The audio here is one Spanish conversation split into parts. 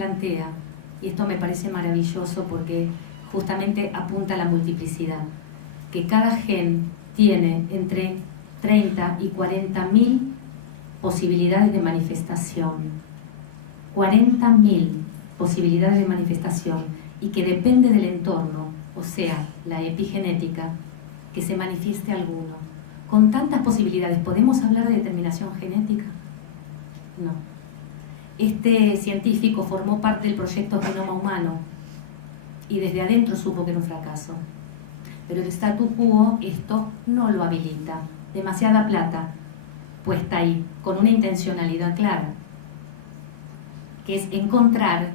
plantea, y esto me parece maravilloso porque justamente apunta a la multiplicidad, que cada gen tiene entre 30 y 40.000 posibilidades de manifestación. 40.000 posibilidades de manifestación, y que depende del entorno, o sea, la epigenética, que se manifieste alguno. Con tantas posibilidades, ¿podemos hablar de determinación genética? No. Este científico formó parte del proyecto Genoma Humano y desde adentro supo que era un fracaso. Pero el statu quo esto no lo habilita. Demasiada plata puesta ahí, con una intencionalidad clara, que es encontrar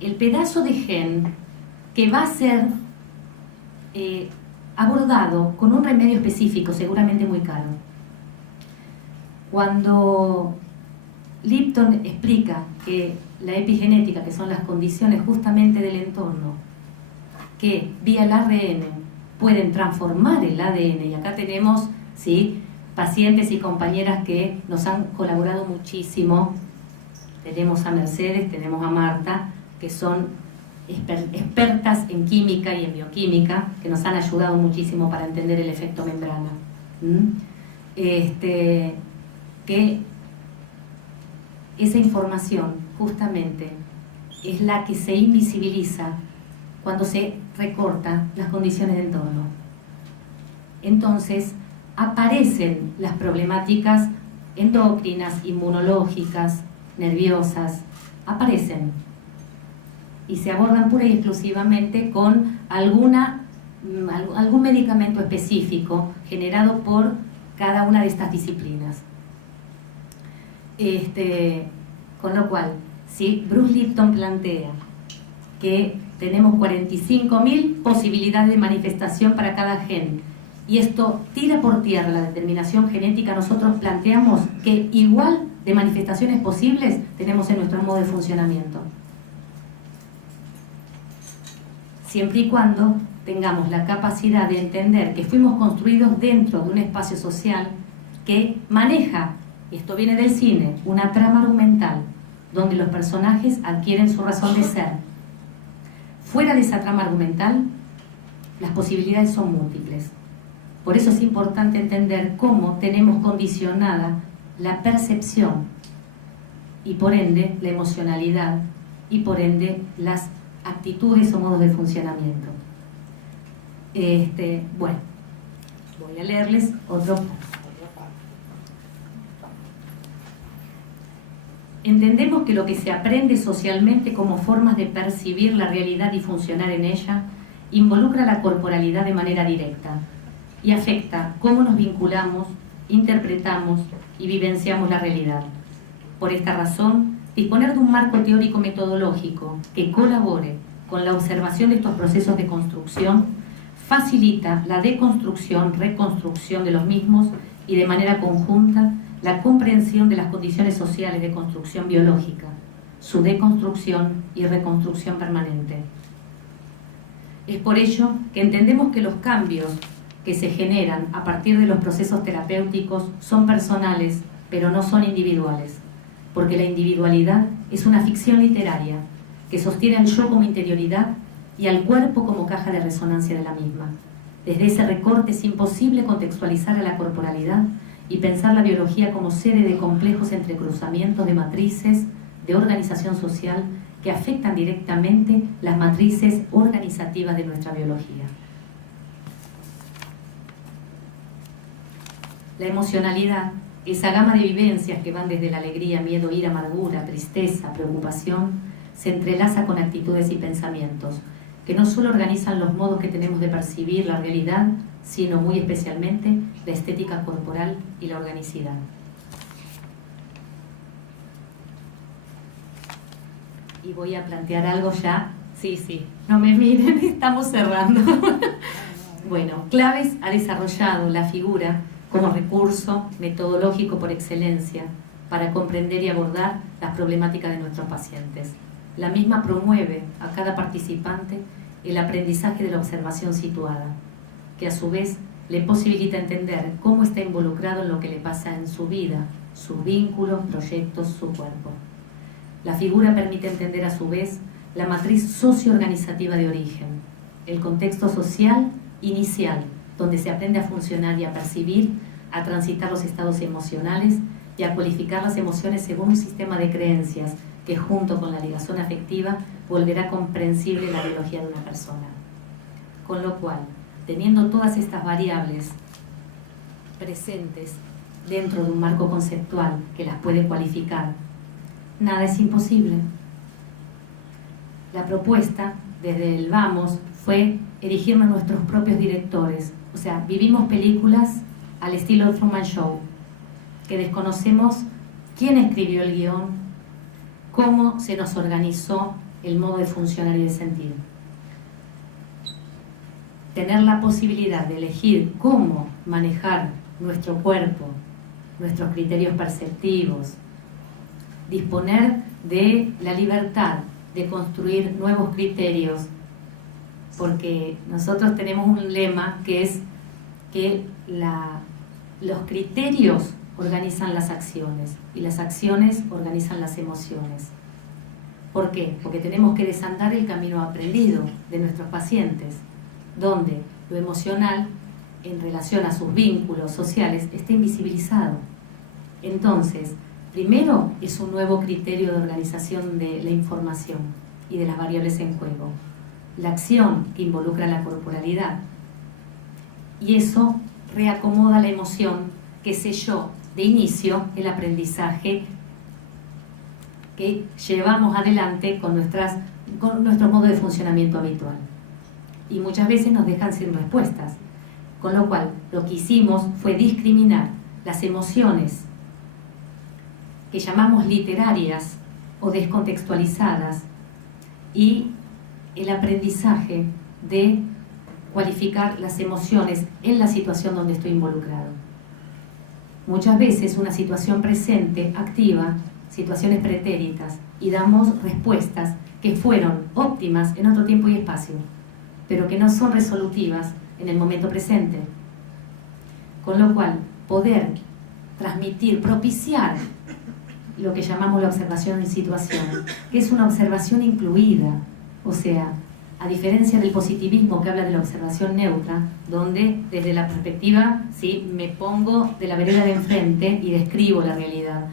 el pedazo de gen que va a ser abordado con un remedio específico, seguramente muy caro. Cuando Lipton explica que la epigenética, que son las condiciones justamente del entorno, que vía el ARN pueden transformar el ADN, y acá tenemos, ¿sí?, pacientes y compañeras que nos han colaborado muchísimo. Tenemos a Mercedes, tenemos a Marta, que son expertas en química y en bioquímica, que nos han ayudado muchísimo para entender el efecto membrana. Que esa información justamente es la que se invisibiliza cuando se recortan las condiciones de entorno. Entonces aparecen las problemáticas endocrinas, inmunológicas, nerviosas, aparecen y se abordan pura y exclusivamente con algún medicamento específico generado por cada una de estas disciplinas. Con lo cual, si Bruce Lipton plantea que tenemos 45.000 posibilidades de manifestación para cada gen, y esto tira por tierra la determinación genética, nosotros planteamos que igual de manifestaciones posibles tenemos en nuestro modo de funcionamiento. Siempre y cuando tengamos la capacidad de entender que fuimos construidos dentro de un espacio social que maneja, y esto viene del cine, una trama argumental donde los personajes adquieren su razón de ser. Fuera de esa trama argumental, las posibilidades son múltiples. Por eso es importante entender cómo tenemos condicionada la percepción y por ende la emocionalidad y por ende las actitudes o modos de funcionamiento. Bueno, voy a leerles otro. Entendemos que lo que se aprende socialmente como formas de percibir la realidad y funcionar en ella involucra la corporalidad de manera directa y afecta cómo nos vinculamos, interpretamos y vivenciamos la realidad. Por esta razón, disponer de un marco teórico metodológico que colabore con la observación de estos procesos de construcción facilita la deconstrucción, reconstrucción de los mismos y de manera conjunta la comprensión de las condiciones sociales de construcción biológica, su deconstrucción y reconstrucción permanente. Es por ello que entendemos que los cambios que se generan a partir de los procesos terapéuticos son personales, pero no son individuales, porque la individualidad es una ficción literaria que sostiene al yo como interioridad y al cuerpo como caja de resonancia de la misma. Desde ese recorte es imposible contextualizar a la corporalidad y pensar la biología como sede de complejos entrecruzamientos de matrices de organización social que afectan directamente las matrices organizativas de nuestra biología. La emocionalidad, esa gama de vivencias que van desde la alegría, miedo, ira, amargura, tristeza, preocupación, se entrelaza con actitudes y pensamientos que no solo organizan los modos que tenemos de percibir la realidad, sino muy especialmente la estética corporal y la organicidad. Y voy a plantear algo ya. Sí, no me miren, estamos cerrando. Bueno, Claves ha desarrollado la figura como recurso metodológico por excelencia para comprender y abordar las problemáticas de nuestros pacientes. La misma promueve a cada participante el aprendizaje de la observación situada, que a su vez le posibilita entender cómo está involucrado en lo que le pasa en su vida, sus vínculos, proyectos, su cuerpo. La figura permite entender a su vez la matriz socio-organizativa de origen, el contexto social inicial, donde se aprende a funcionar y a percibir, a transitar los estados emocionales y a cualificar las emociones según un sistema de creencias que, junto con la ligación afectiva, volverá comprensible la biología de una persona. Con lo cual, teniendo todas estas variables presentes dentro de un marco conceptual que las puede cualificar, nada es imposible. La propuesta, desde el vamos, fue erigirnos nuestros propios directores. O sea, vivimos películas al estilo Truman Show, que desconocemos quién escribió el guión, cómo se nos organizó el modo de funcionar y de sentir. Tener la posibilidad de elegir cómo manejar nuestro cuerpo, nuestros criterios perceptivos, disponer de la libertad de construir nuevos criterios, porque nosotros tenemos un lema que es que los criterios organizan las acciones y las acciones organizan las emociones. ¿Por qué? Porque tenemos que desandar el camino aprendido de nuestros pacientes, donde lo emocional, en relación a sus vínculos sociales, está invisibilizado. Entonces, primero es un nuevo criterio de organización de la información y de las variables en juego. La acción que involucra la corporalidad. Y eso reacomoda la emoción que selló de inicio el aprendizaje que llevamos adelante con nuestro modo de funcionamiento habitual. Y muchas veces nos dejan sin respuestas. Con lo cual, lo que hicimos fue discriminar las emociones que llamamos literarias o descontextualizadas y el aprendizaje de cualificar las emociones en la situación donde estoy involucrado. Muchas veces una situación presente activa situaciones pretéritas y damos respuestas que fueron óptimas en otro tiempo y espacio, pero que no son resolutivas en el momento presente. Con lo cual, poder transmitir, propiciar lo que llamamos la observación en situación, que es una observación incluida, o sea, a diferencia del positivismo que habla de la observación neutra, donde desde la perspectiva, ¿sí?, me pongo de la vereda de enfrente y describo la realidad.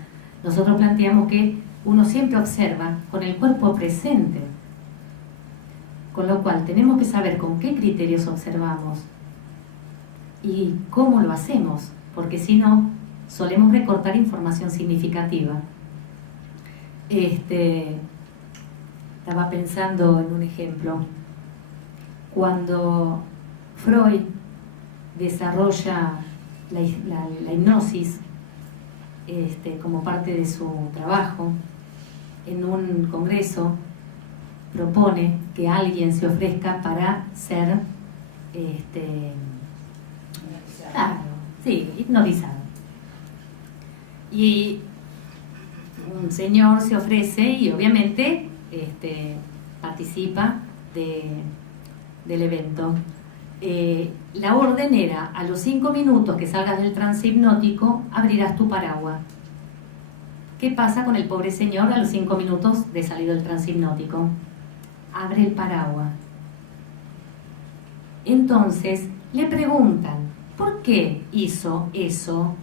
Nosotros planteamos que uno siempre observa con el cuerpo presente, con lo cual tenemos que saber con qué criterios observamos y cómo lo hacemos, porque si no, solemos recortar información significativa. Estaba pensando en un ejemplo. Cuando Freud desarrolla la hipnosis como parte de su trabajo, en un congreso propone que alguien se ofrezca para ser hipnotizado. Y un señor se ofrece y obviamente participa del evento. La orden era: a los 5 minutos que salgas del trance hipnótico, abrirás tu paraguas. ¿Qué pasa con el pobre señor a los 5 minutos de salido del trance hipnótico? Abre el paraguas. Entonces le preguntan: ¿por qué hizo eso?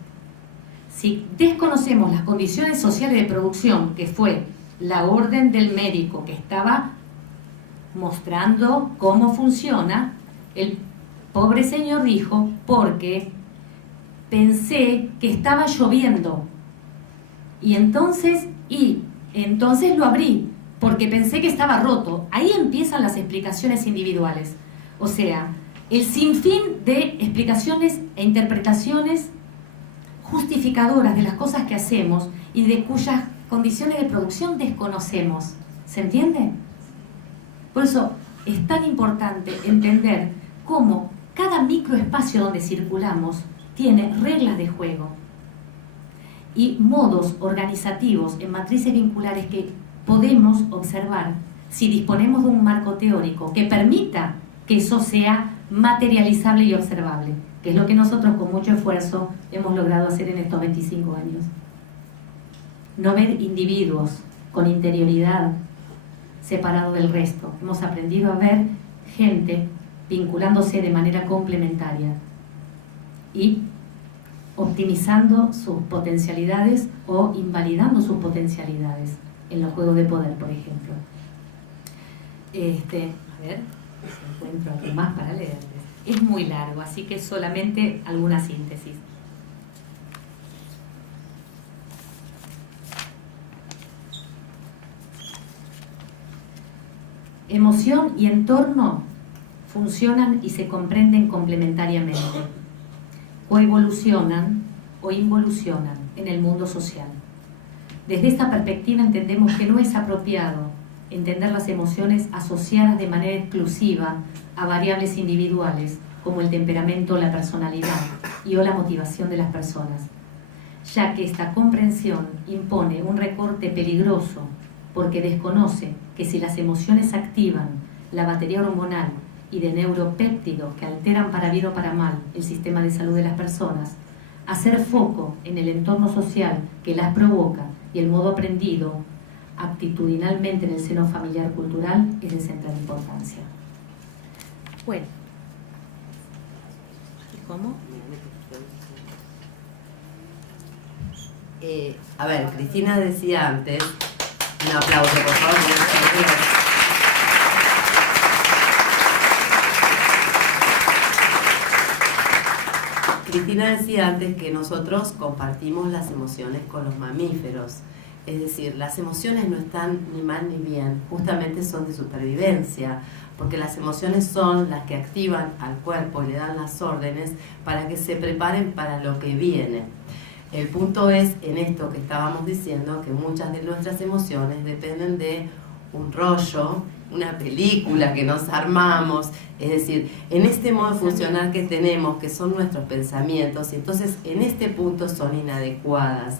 Si desconocemos las condiciones sociales de producción, que fue la orden del médico que estaba mostrando cómo funciona, el pobre señor dijo: porque pensé que estaba lloviendo y entonces lo abrí porque pensé que estaba roto. Ahí empiezan las explicaciones individuales, o sea, el sinfín de explicaciones e interpretaciones justificadoras de las cosas que hacemos y de cuyas condiciones de producción desconocemos. ¿Se entiende? Por eso es tan importante entender cómo cada microespacio donde circulamos tiene reglas de juego y modos organizativos en matrices vinculares que podemos observar si disponemos de un marco teórico que permita que eso sea materializable y observable, que es lo que nosotros con mucho esfuerzo hemos logrado hacer en estos 25 años. No ver individuos con interioridad, separado del resto. Hemos aprendido a ver gente vinculándose de manera complementaria y optimizando sus potencialidades o invalidando sus potencialidades en los juegos de poder, por ejemplo. A ver si encuentro algo más para leerles. Es muy largo, así que solamente alguna síntesis. Emoción y entorno funcionan y se comprenden complementariamente, o evolucionan o involucionan en el mundo social. Desde esta perspectiva entendemos que no es apropiado entender las emociones asociadas de manera exclusiva a variables individuales como el temperamento o la personalidad y o la motivación de las personas, ya que esta comprensión impone un recorte peligroso porque desconoce que si las emociones activan la batería hormonal y de neuropéptidos que alteran para bien o para mal el sistema de salud de las personas, hacer foco en el entorno social que las provoca y el modo aprendido actitudinalmente en el seno familiar cultural es de central importancia. Bueno, ¿y cómo? A ver, Cristina decía antes, un aplauso por favor. Cristina decía antes que nosotros compartimos las emociones con los mamíferos. Es decir, las emociones no están ni mal ni bien, justamente son de supervivencia, porque las emociones son las que activan al cuerpo y le dan las órdenes para que se preparen para lo que viene. El punto es, en esto que estábamos diciendo, que muchas de nuestras emociones dependen de un rollo, una película que nos armamos, es decir, en este modo de funcionar que tenemos, que son nuestros pensamientos, y entonces en este punto son inadecuadas.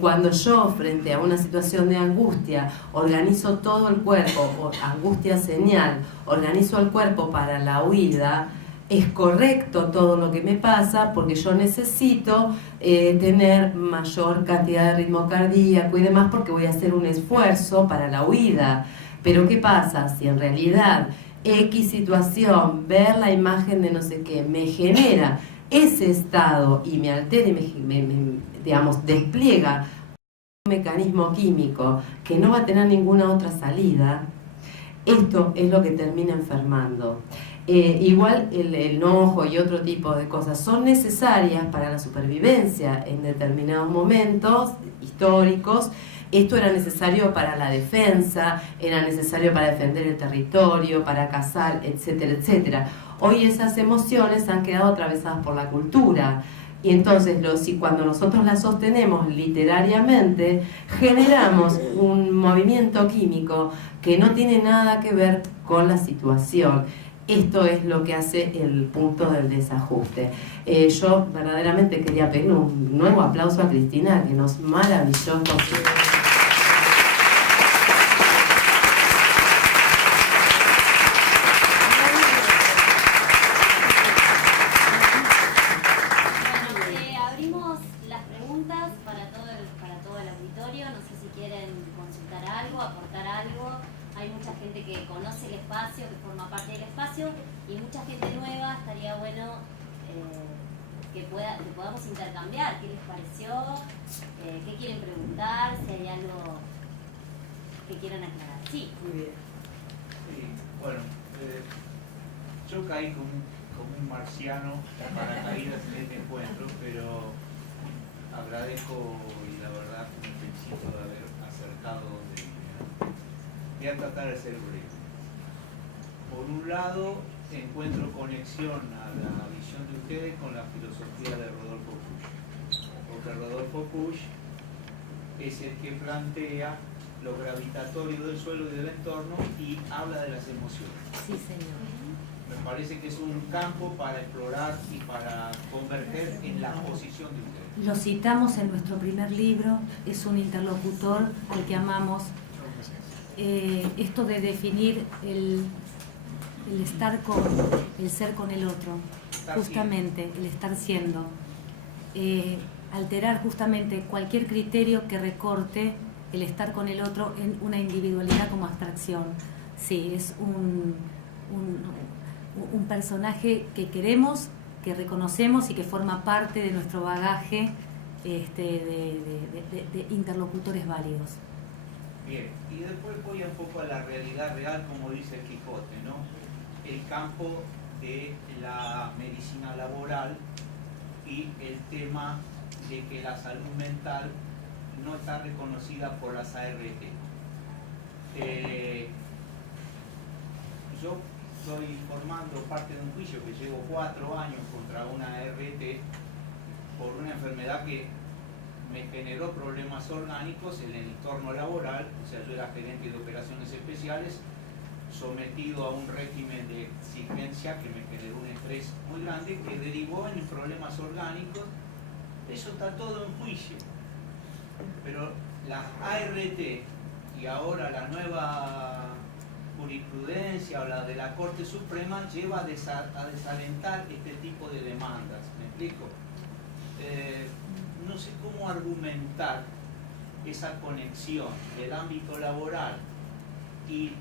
Cuando yo, frente a una situación de angustia, organizo todo el cuerpo, o angustia señal, organizo el cuerpo para la huida, es correcto todo lo que me pasa porque yo necesito tener mayor cantidad de ritmo cardíaco y demás porque voy a hacer un esfuerzo para la huida. Pero ¿qué pasa? Si en realidad X situación, ver la imagen de no sé qué, me genera ese estado y me altera y digamos, despliega un mecanismo químico que no va a tener ninguna otra salida, esto es lo que termina enfermando. Igual el enojo y otro tipo de cosas son necesarias para la supervivencia en determinados momentos históricos. Esto era necesario para la defensa, era necesario para defender el territorio, para cazar, etcétera, etcétera. Hoy esas emociones han quedado atravesadas por la cultura. Y entonces, cuando nosotros las sostenemos literariamente, generamos un movimiento químico que no tiene nada que ver con la situación. Esto es lo que hace el punto del desajuste. Yo verdaderamente quería pedir un nuevo aplauso a Cristina, que nos maravilló con su... Hay mucha gente que conoce el espacio, que forma parte del espacio, y mucha gente nueva. Estaría bueno que podamos intercambiar qué les pareció, qué quieren preguntar, si hay algo que quieran aclarar. Sí. Muy bien. Sí, bueno, yo caí como un marciano con paracaídas en este encuentro, pero agradezco y la verdad me felicito de haber acercado donde vine. Voy a tratar de ser breve. Por un lado, encuentro conexión a la visión de ustedes con la filosofía de Rodolfo Pusch, porque Rodolfo Pusch es el que plantea lo gravitatorio del suelo y del entorno y habla de las emociones. Sí, señor. Me parece que es un campo para explorar y para converger en la posición de ustedes. Lo citamos en nuestro primer libro, es un interlocutor al que amamos. Esto de definir el ser con el otro, justamente, el estar siendo, alterar justamente cualquier criterio que recorte el estar con el otro en una individualidad como abstracción. Sí, es un personaje que queremos, que reconocemos y que forma parte de nuestro bagaje de interlocutores válidos. Bien, y después voy un poco a la realidad real, como dice el Quijote, ¿no? El campo de la medicina laboral y el tema de que la salud mental no está reconocida por las ART. Yo estoy formando parte de un juicio que llevo 4 años contra una ART por una enfermedad que me generó problemas orgánicos en el entorno laboral. O sea, yo era gerente de operaciones especiales, sometido a un régimen de exigencia que me generó un estrés muy grande que derivó en problemas orgánicos. Eso está todo en juicio. Pero las ART y ahora la nueva jurisprudencia o la de la Corte Suprema lleva a desalentar este tipo de demandas. ¿Me explico? No sé cómo argumentar esa conexión del ámbito laboral y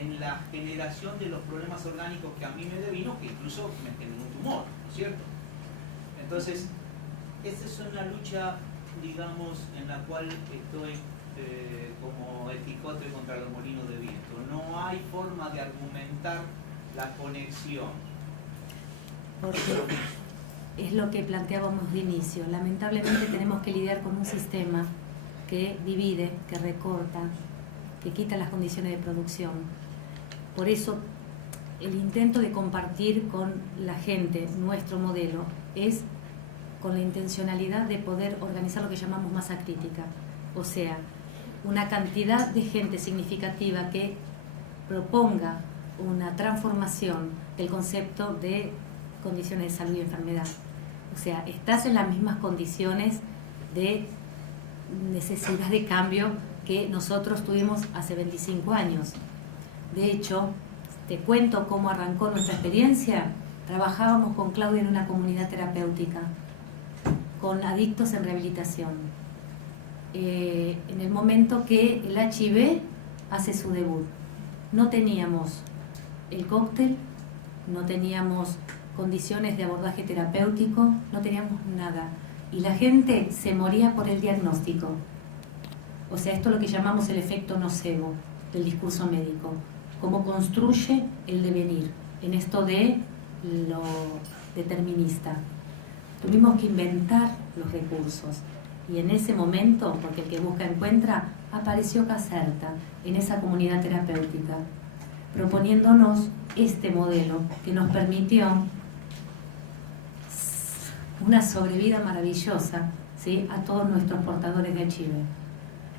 en la generación de los problemas orgánicos que a mí me devino, que incluso me generó un tumor, ¿no es cierto? Entonces, esta es una lucha, digamos, en la cual estoy como el Quijote contra los molinos de viento. No hay forma de argumentar la conexión. Porque es lo que planteábamos de inicio. Lamentablemente tenemos que lidiar con un sistema que divide, que recorta, que quita las condiciones de producción. Por eso el intento de compartir con la gente nuestro modelo es con la intencionalidad de poder organizar lo que llamamos masa crítica, o sea, una cantidad de gente significativa que proponga una transformación del concepto de condiciones de salud y enfermedad. O sea, estás en las mismas condiciones de necesidad de cambio que nosotros tuvimos hace 25 años. De hecho, te cuento cómo arrancó nuestra experiencia. Trabajábamos con Claudia en una comunidad terapéutica con adictos en rehabilitación. En el momento que el HIV hace su debut, no teníamos el cóctel, no teníamos condiciones de abordaje terapéutico, no teníamos nada. Y la gente se moría por el diagnóstico. O sea, esto es lo que llamamos el efecto nocebo del discurso médico. Cómo construye el devenir en esto de lo determinista. Tuvimos que inventar los recursos. Y en ese momento, porque el que busca encuentra, apareció Caserta en esa comunidad terapéutica, proponiéndonos este modelo que nos permitió una sobrevida maravillosa, ¿sí?, a todos nuestros portadores de HIV,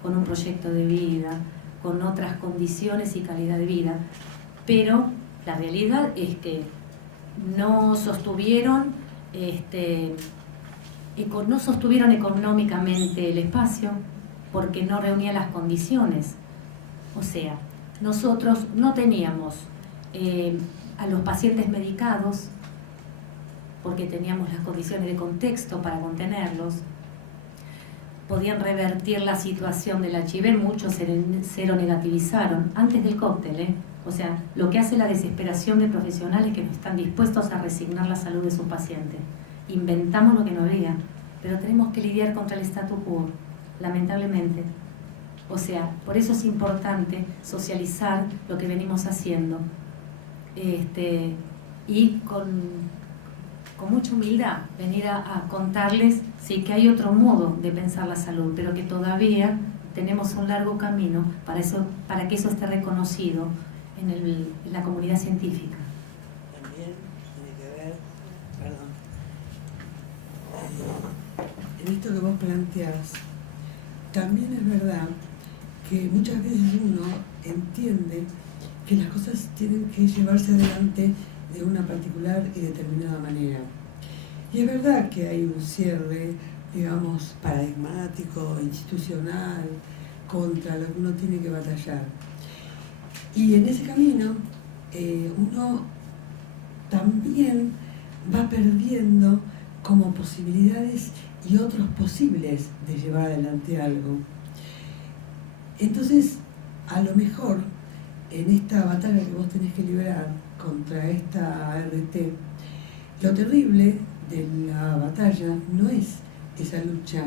con un proyecto de vida, con otras condiciones y calidad de vida. Pero la realidad es que no sostuvieron económicamente el espacio porque no reunía las condiciones. O sea, nosotros no teníamos a los pacientes medicados porque teníamos las condiciones de contexto para contenerlos. Podían revertir la situación del HIV, muchos seronegativizaron antes del cóctel, O sea, lo que hace la desesperación de profesionales que no están dispuestos a resignar la salud de sus pacientes. Inventamos lo que no había, pero tenemos que lidiar contra el statu quo, lamentablemente. O sea, por eso es importante socializar lo que venimos haciendo. Y con mucha humildad venir a contarles, sí, que hay otro modo de pensar la salud, pero que todavía tenemos un largo camino para que eso esté reconocido en la comunidad científica. También tiene que ver, en esto que vos planteás, también es verdad que muchas veces uno entiende que las cosas tienen que llevarse adelante de una particular y determinada manera. Y es verdad que hay un cierre, digamos, paradigmático, institucional, contra lo que uno tiene que batallar. Y en ese camino uno también va perdiendo como posibilidades y otros posibles de llevar adelante algo. Entonces, a lo mejor, en esta batalla que vos tenés que librar contra esta ART, lo terrible de la batalla no es esa lucha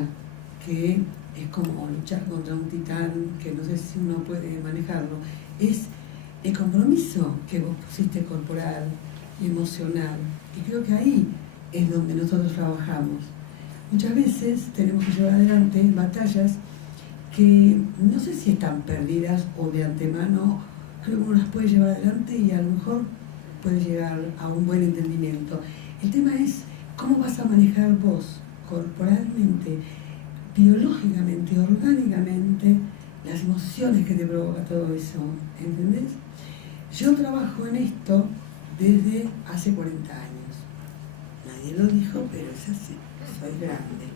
que es como luchar contra un titán, que no sé si uno puede manejarlo, es el compromiso que vos pusiste corporal, emocional, y creo que ahí es donde nosotros trabajamos. Muchas veces tenemos que llevar adelante batallas que no sé si están perdidas o de antemano, creo que uno las puede llevar adelante y a lo mejor puede llegar a un buen entendimiento. El tema es cómo vas a manejar vos corporalmente, biológicamente, orgánicamente, las emociones que te provoca todo eso, ¿entendés? Yo trabajo en esto desde hace 40 años. Nadie lo dijo, pero es así, soy grande.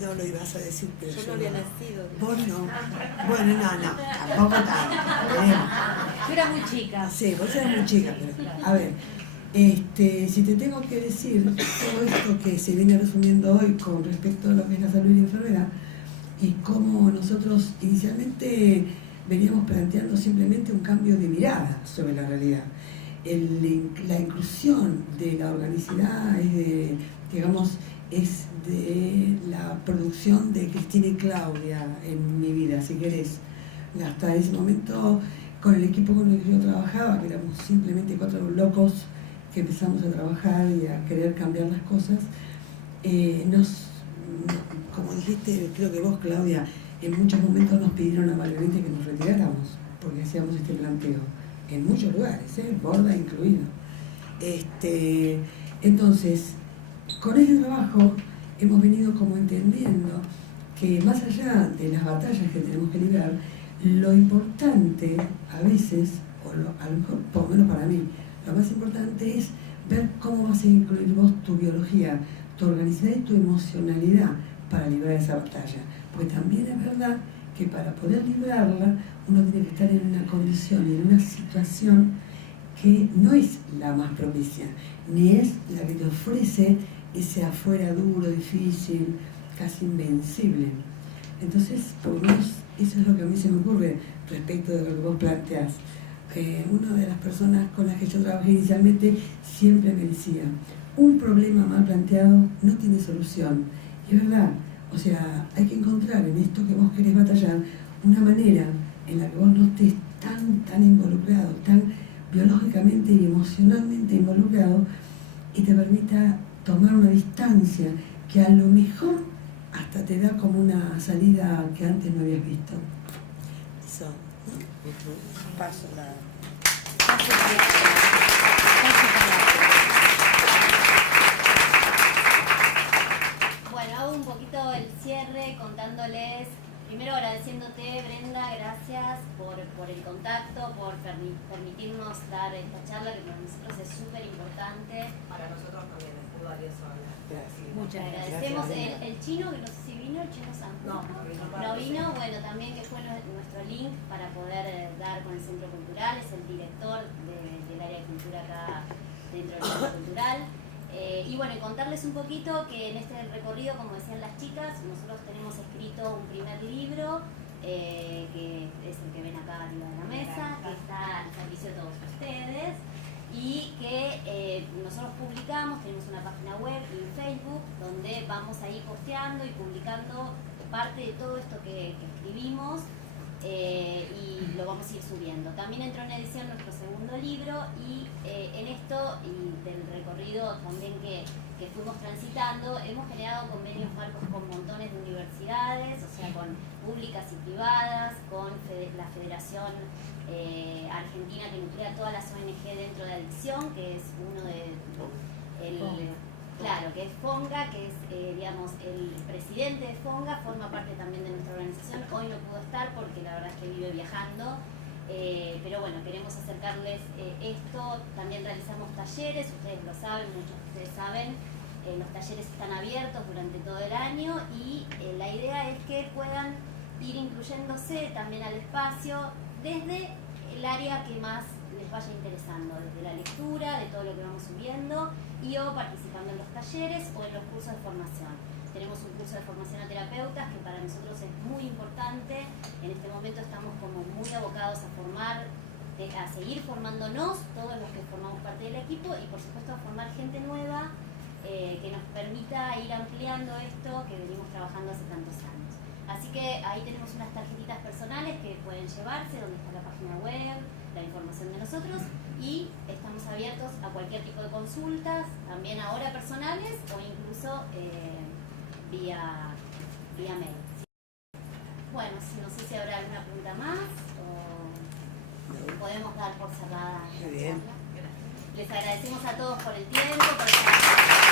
No lo ibas a decir, pero yo no había nacido. Vos no. Bueno, no, tampoco tanto. Yo era muy chica. Sí, vos eras muy chica, pero a ver, si te tengo que decir todo esto que se viene resumiendo hoy con respecto a lo que es la salud y la enfermedad, y cómo nosotros inicialmente veníamos planteando simplemente un cambio de mirada sobre la realidad. La inclusión de la organicidad es de la producción de Cristina y Claudia en mi vida, si querés. Hasta ese momento, con el equipo con el que yo trabajaba, que éramos simplemente 4 locos que empezamos a trabajar y a querer cambiar las cosas, como dijiste, creo que vos, Claudia, en muchos momentos nos pidieron amablemente que nos retiráramos, porque hacíamos este planteo, en muchos lugares, Borda incluido. Entonces, con ese trabajo hemos venido como entendiendo que más allá de las batallas que tenemos que librar, lo importante a veces, a lo mejor por lo menos para mí, lo más importante es ver cómo vas a incluir vos tu biología, tu organicidad y tu emocionalidad para librar esa batalla. Porque también es verdad que para poder librarla uno tiene que estar en una condición y en una situación que no es la más propicia, ni es la que te ofrece ese afuera duro, difícil, casi invencible. Entonces, por lo menos eso es lo que a mí se me ocurre respecto de lo que vos planteás. Una de las personas con las que yo trabajé inicialmente siempre me decía, un problema mal planteado no tiene solución. Y es verdad, o sea, hay que encontrar en esto que vos querés batallar una manera en la que vos no estés tan involucrado, tan biológicamente y emocionalmente involucrado, y te permita tomar una distancia que a lo mejor hasta te da como una salida que antes no habías visto. Eso, ¿no? Paso la... Bueno, hago un poquito el cierre contándoles, primero agradeciéndote, Brenda, gracias por el contacto, por permitirnos dar esta charla que para nosotros es súper importante. Para nosotros también es muy valioso hablar. Gracias. Muchas agradecemos el chino, que no sé si vino, el chino Santos. No vino, bueno, también que fue nuestro link para poder dar con el Centro Cultural, es el director del área de cultura acá dentro del Centro Cultural. Y bueno, y contarles un poquito que en este recorrido, como decían las chicas, nosotros tenemos escrito un primer libro, que es el que ven acá arriba de la mesa, que está al servicio de todos ustedes, y que nosotros publicamos, tenemos una página web y un Facebook, donde vamos a ir posteando y publicando parte de todo esto que escribimos, y lo vamos a ir subiendo. También entró en edición nuestro segundo libro y en esto y del recorrido también que fuimos transitando, hemos generado convenios marcos con montones de universidades, o sea, con públicas y privadas, con la Federación Argentina que nuclea todas las ONG dentro de adicción, que es uno de... Claro, que es FONGA, que es, digamos, el presidente de FONGA, forma parte también de nuestra organización. Hoy no pudo estar porque la verdad es que vive viajando, pero bueno, queremos acercarles esto. También realizamos talleres, ustedes lo saben, muchos de ustedes saben, los talleres están abiertos durante todo el año y la idea es que puedan ir incluyéndose también al espacio desde el área que más les vaya interesando, desde la lectura, de todo lo que vamos subiendo, y o participando en los talleres o en los cursos de formación. Tenemos un curso de formación a terapeutas que para nosotros es muy importante. En este momento estamos como muy abocados a formar, a seguir formándonos, todos los que formamos parte del equipo, y por supuesto a formar gente nueva que nos permita ir ampliando esto que venimos trabajando hace tantos años. Así que ahí tenemos unas tarjetitas personales que pueden llevarse, donde está la página web, la información de nosotros, y estamos abiertos a cualquier tipo de consultas, también ahora personales o incluso vía mail. Bueno, no sé si habrá alguna pregunta más o podemos dar por cerrada la charla. Les agradecemos a todos por el tiempo, por estar